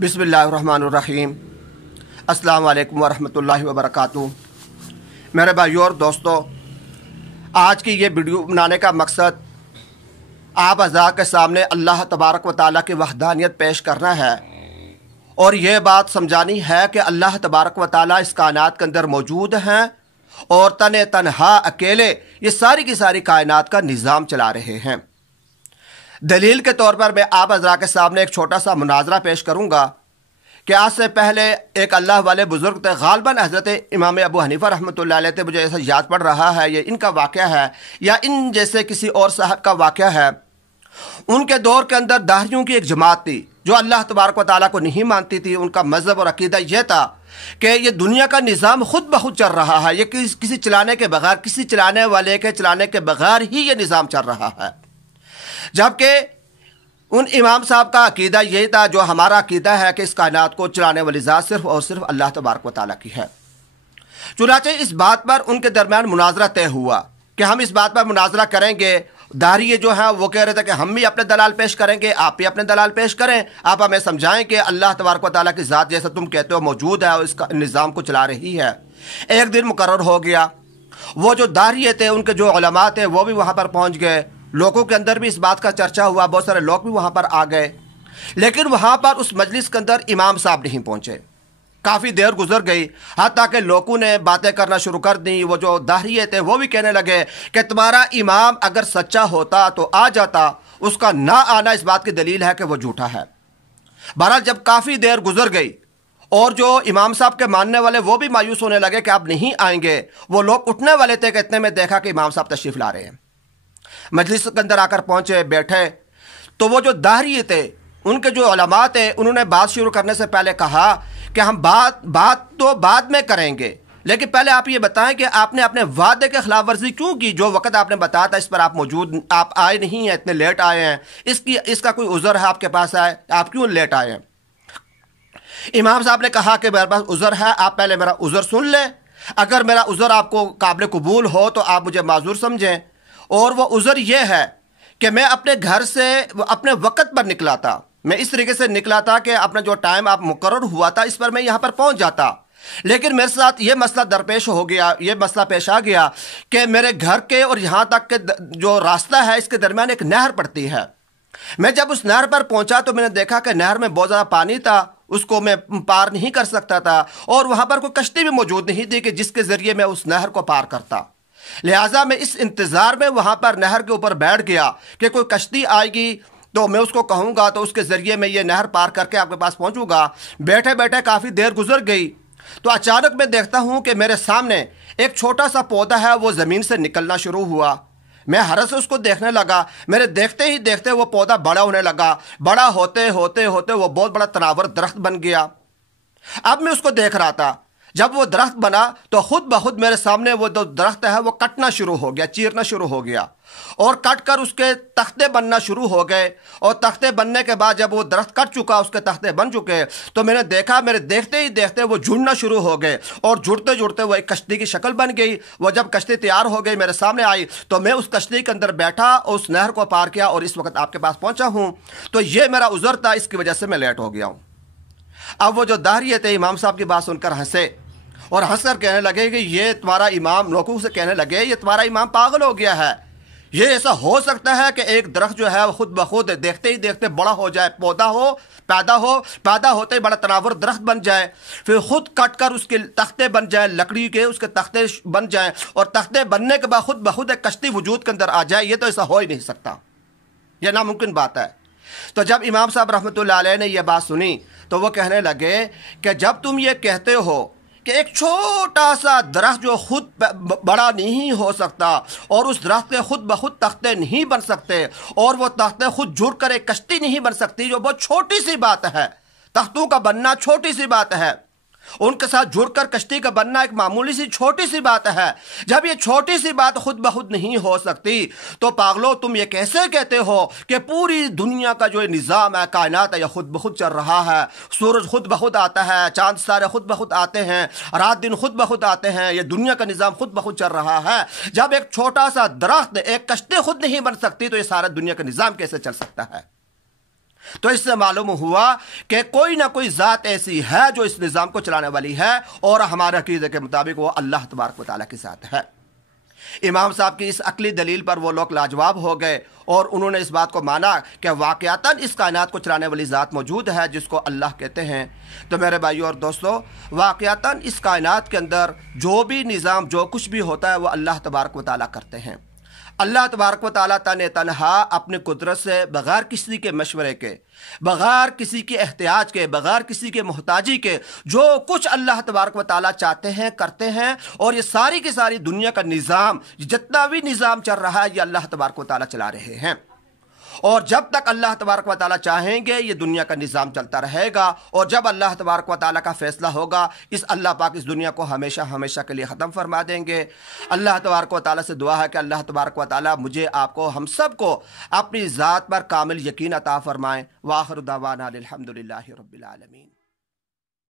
बिस्मिल्लाहिर्रहमानिर्रहीम। अस्सलाम वालेकुम वरहमतुल्लाहि वबरकातुहू। मेरे भाइयों और दोस्तों, आज की ये वीडियो बनाने का मकसद आप हज़रात के सामने अल्लाह तबारक व तआला की वहदानियत पेश करना है और ये बात समझानी है कि अल्लाह तबारक व तआला इस कायनात के अंदर मौजूद हैं और तने तनहा अकेले ये सारी की सारी कायनात का निज़ाम चला रहे हैं। दलील के तौर पर मैं आप हज़रात के सामने एक छोटा सा मुनाजरा पेश करूँगा कि आज से पहले एक अल्लाह वाले बुज़ुर्ग थे, गालबन हज़रत इमाम अबू हनीफ़ा रहमतुल्लाह अलैह थे। मुझे ऐसा याद पड़ रहा है ये इनका वाक़या है या इन जैसे किसी और साहब का वाक़या है। उनके दौर के अंदर दाहरियों की एक जमात थी जो अल्लाह तबारक व तआला को नहीं मानती थी। उनका मज़हब और अक़ीदा यह था कि ये दुनिया का निज़ाम खुद ब खुद चल रहा है, ये किसी चलाने के बगैर, किसी चलाने वाले के चलाने के बगैर ही ये निज़ाम चल रहा है। जबकि उन इमाम साहब का अकीदा यही था जो हमारा अकीदा है कि इस कायनात को चलाने वाली ज़ात सिर्फ और सिर्फ अल्लाह तबारक व तआला की है। चुनांचे इस बात पर उनके दरमियान मुनाजरा तय हुआ कि हम इस बात पर मुनाजरा करेंगे। दाहरी जो हैं वो कह रहे थे कि हम भी अपने दलाल पेश करेंगे, आप भी अपने दलाल पेश करें, आप हमें समझाएं कि अल्लाह तबारक व तआला की ज़ात जैसा तुम कहते हो मौजूद है और इसका निज़ाम को चला रही है। एक दिन मुकर्रर हो गया, वो जो दाहरी थे उनके जो उलमा थे वो भी वहाँ पर पहुँच गए। लोगों के अंदर भी इस बात का चर्चा हुआ, बहुत सारे लोग भी वहाँ पर आ गए, लेकिन वहाँ पर उस मजलिस के अंदर इमाम साहब नहीं पहुँचे। काफ़ी देर गुजर गई, हत्ता कि लोगों ने बातें करना शुरू कर दी। वो जो दाहरिये थे वो भी कहने लगे कि तुम्हारा इमाम अगर सच्चा होता तो आ जाता, उसका ना आना इस बात की दलील है कि वो झूठा है। बहरहाल जब काफ़ी देर गुजर गई और जो इमाम साहब के मानने वाले वो भी मायूस होने लगे कि आप नहीं आएंगे, वो लोग उठने वाले थे कि इतने में देखा कि इमाम साहब तशरीफ़ ला रहे हैं। मजलिस के अंदर आकर पहुँचे, बैठे, तो वो जो दाहरी थे उनके जो उलमा थे उन्होंने बात शुरू करने से पहले कहा कि हम बात तो बाद में करेंगे, लेकिन पहले आप ये बताएं कि आपने अपने वादे के खिलाफ वर्जी क्यों की। जो वक़्त आपने बताया था इस पर आप आए नहीं हैं, इतने लेट आए हैं, इसका कोई उज़र है आपके पास आए, आप क्यों लेट आए हैं। इमाम साहब ने कहा कि मेरे पास उज़र है, आप पहले मेरा उज़र सुन लें, अगर मेरा उज़र आपको काबिल कबूल हो तो आप मुझे माजूर समझें। और वो उज़र ये है कि मैं अपने घर से अपने वक़्त पर निकला था, मैं इस तरीके से निकला था कि अपना जो टाइम आप मुकर्रर हुआ था इस पर मैं यहाँ पर पहुँच जाता, लेकिन मेरे साथ ये मसला दरपेश हो गया, ये मसला पेश आ गया कि मेरे घर के और यहाँ तक के जो रास्ता है इसके दरमियान एक नहर पड़ती है। मैं जब उस नहर पर पहुँचा तो मैंने देखा कि नहर में बहुत ज़्यादा पानी था, उसको मैं पार नहीं कर सकता था और वहाँ पर कोई कश्ती भी मौजूद नहीं थी कि जिसके ज़रिए मैं उस नहर को पार करता। लिहाजा मैं इस इंतज़ार में वहाँ पर नहर के ऊपर बैठ गया कि कोई कश्ती आएगी तो मैं उसको कहूँगा तो उसके ज़रिए मैं ये नहर पार करके आपके पास पहुँचूँगा। बैठे बैठे काफ़ी देर गुजर गई तो अचानक मैं देखता हूँ कि मेरे सामने एक छोटा सा पौधा है, वो ज़मीन से निकलना शुरू हुआ। मैं हैरत से उसको देखने लगा। मेरे देखते ही देखते वो पौधा बड़ा होने लगा, बड़ा होते होते होते वो बहुत बड़ा तनावर दरख्त बन गया। अब मैं उसको देख रहा था, जब वो दरख्त बना तो खुद ब खुद मेरे सामने वो जो दरख्त है वो कटना शुरू हो गया, चीरना शुरू हो गया और कट कर उसके तख्ते बनना शुरू हो गए। और तख्ते बनने के बाद जब वो दरख्त कट चुका, उसके तख्ते बन चुके, तो मैंने देखा मेरे देखते ही देखते वो जुड़ना शुरू हो गए और जुड़ते जुड़ते वो एक कश्ती की शक्ल बन गई। वो जब कश्ती तैयार हो गई मेरे सामने आई तो मैं उस कश्ती के अंदर बैठा और उस नहर को पार किया और इस वक्त आपके पास पहुँचा हूँ। तो ये मेरा उज़र था, इसकी वजह से मैं लेट हो गया हूँ। अब वो जो दाहरी थे इमाम साहब की बात सुनकर हंसे और हंस कर कहने लगे कि ये तुम्हारा इमाम, लोगों से कहने लगे ये तुम्हारा इमाम पागल हो गया है। ये ऐसा हो सकता है कि एक दरख्त जो है वो खुद ब खुद देखते ही देखते बड़ा हो जाए, पौधा हो, पैदा होते ही बड़ा तनावर दरख्त बन जाए, फिर खुद कट कर उसके तख्ते बन जाए, लकड़ी के उसके तख्ते बन जाए और तख्ते बनने के बाद खुद ब खुद एक कश्ती वजूद के अंदर आ जाए। ये तो ऐसा हो ही नहीं सकता, यह नामुमकिन बात है। तो जब इमाम साहब रहमतुल्लाह अलैह ने यह बात सुनी तो वो कहने लगे कि जब तुम ये कहते हो कि एक छोटा सा दरख्त जो खुद बड़ा नहीं हो सकता और उस दरख्त के खुद ब खुद तख्ते नहीं बन सकते और वो तख्ते खुद जुड़ कर एक कश्ती नहीं बन सकती, जो बहुत छोटी सी बात है, तख्तों का बनना छोटी सी बात है, उनके साथ जुड़कर कश्ती का बनना एक मामूली सी छोटी सी बात है। जब ये छोटी सी बात खुद ब खुद नहीं हो सकती तो पागलो तुम ये कैसे कहते हो कि पूरी दुनिया का जो निज़ाम है, कायनात है, यह खुद ब खुद चल रहा है। सूरज खुद ब खुद आता है, चांद सितारे खुद ब खुद आते हैं, रात दिन खुद ब खुद आते हैं, ये दुनिया का निज़ाम खुद ब खुद चल रहा है। जब एक छोटा सा दरख्त, एक कश्ती खुद नहीं बन सकती तो ये सारा दुनिया का निज़ाम कैसे चल सकता है। تو اس سے معلوم ہوا کہ کوئی نہ کوئی ذات ایسی ہے جو اس نظام کو چلانے والی ہے، اور ہمارے عقیدے کے مطابق وہ اللہ تبارک و تعالیٰ کی ذات ہے۔ امام صاحب کی اس عقلی دلیل پر وہ لوگ لاجواب ہو گئے، اور انہوں نے اس بات کو مانا کہ واقعتاً اس کائنات کو چلانے والی ذات موجود ہے جس کو اللہ کہتے ہیں۔ تو میرے بھائیو اور دوستو، واقعتاً اس کائنات کے اندر جو بھی نظام، جو کچھ بھی ہوتا ہے، وہ اللہ تبارک و تعالیٰ کرتے ہیں۔ اللہ تبارک و تعالیٰ تنہا اپنی قدرت سے، بغیر کسی کے مشورے کے، بغیر کسی کے احتیاج کے، بغیر کسی کے محتاجی کے، جو کچھ اللہ تبارک و تعالیٰ چاہتے ہیں کرتے ہیں، اور یہ ساری کی ساری دنیا کا نظام، جتنا بھی نظام چل رہا ہے، یہ اللہ تبارک و تعالیٰ چلا رہے ہیں۔ اور جب تک اللہ تبارک و تعالیٰ چاہیں گے یہ دنیا کا نظام چلتا رہے گا، اور جب اللہ تبارک و تعالیٰ کا فیصلہ ہوگا، اللہ پاک اس دنیا کو ہمیشہ ہمیشہ کے لیے ختم فرما دیں گے۔ اللہ تبارک و تعالیٰ سے دعا ہے کہ اللہ تبارک و تعالیٰ مجھے، آپ کو، ہم سب کو اپنی ذات پر کامل یقین عطا فرمائیں۔ وآخر دعوانا الحمدللہ رب العالمین۔